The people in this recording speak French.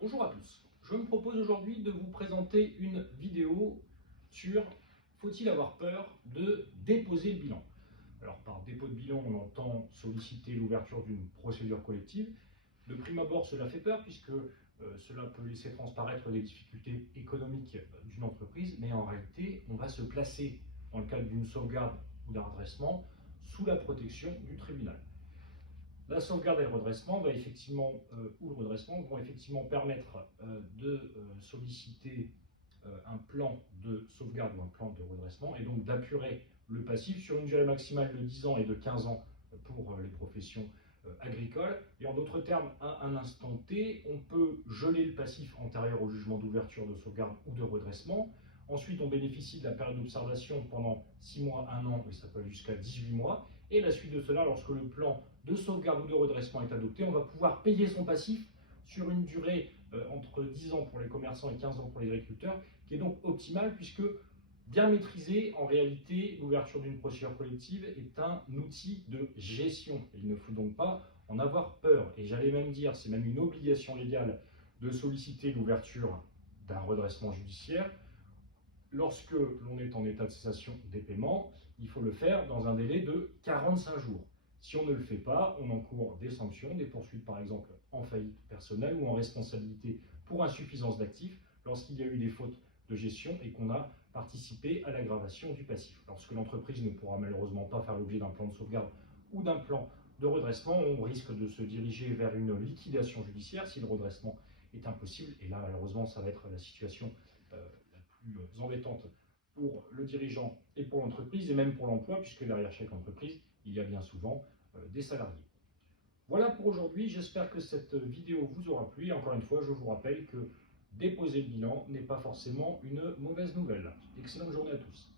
Bonjour à tous, je me propose aujourd'hui de vous présenter une vidéo sur faut-il avoir peur de déposer le bilan. Alors par dépôt de bilan, on entend solliciter l'ouverture d'une procédure collective. De prime abord, cela fait peur puisque cela peut laisser transparaître les difficultés économiques d'une entreprise, mais en réalité, on va se placer dans le cadre d'une sauvegarde ou d'un redressement sous la protection du tribunal. La sauvegarde et le redressement ou le redressement vont effectivement permettre de solliciter un plan de sauvegarde ou un plan de redressement et donc d'apurer le passif sur une durée maximale de 10 ans et de 15 ans pour les professions agricoles. Et en d'autres termes, à un instant T, on peut geler le passif antérieur au jugement d'ouverture de sauvegarde ou de redressement. Ensuite, on bénéficie de la période d'observation pendant 6 mois, 1 an, et ça peut aller jusqu'à 18 mois. Et la suite de cela, lorsque le plan de sauvegarde ou de redressement est adopté, on va pouvoir payer son passif sur une durée entre 10 ans pour les commerçants et 15 ans pour les agriculteurs, qui est donc optimale puisque bien maîtriser, en réalité, l'ouverture d'une procédure collective est un outil de gestion. Il ne faut donc pas en avoir peur. Et j'allais même dire, c'est même une obligation légale de solliciter l'ouverture d'un redressement judiciaire. Lorsque l'on est en état de cessation des paiements, il faut le faire dans un délai de 45 jours. Si on ne le fait pas, on encourt des sanctions, des poursuites par exemple en faillite personnelle ou en responsabilité pour insuffisance d'actifs lorsqu'il y a eu des fautes de gestion et qu'on a participé à l'aggravation du passif. Lorsque l'entreprise ne pourra malheureusement pas faire l'objet d'un plan de sauvegarde ou d'un plan de redressement, on risque de se diriger vers une liquidation judiciaire si le redressement est impossible. Et là, malheureusement, ça va être la situation la plus embêtante pour le dirigeant et pour l'entreprise, et même pour l'emploi, puisque derrière chaque entreprise, il y a bien souvent des salariés. Voilà pour aujourd'hui, j'espère que cette vidéo vous aura plu, et encore une fois, je vous rappelle que déposer le bilan n'est pas forcément une mauvaise nouvelle. Excellente journée à tous.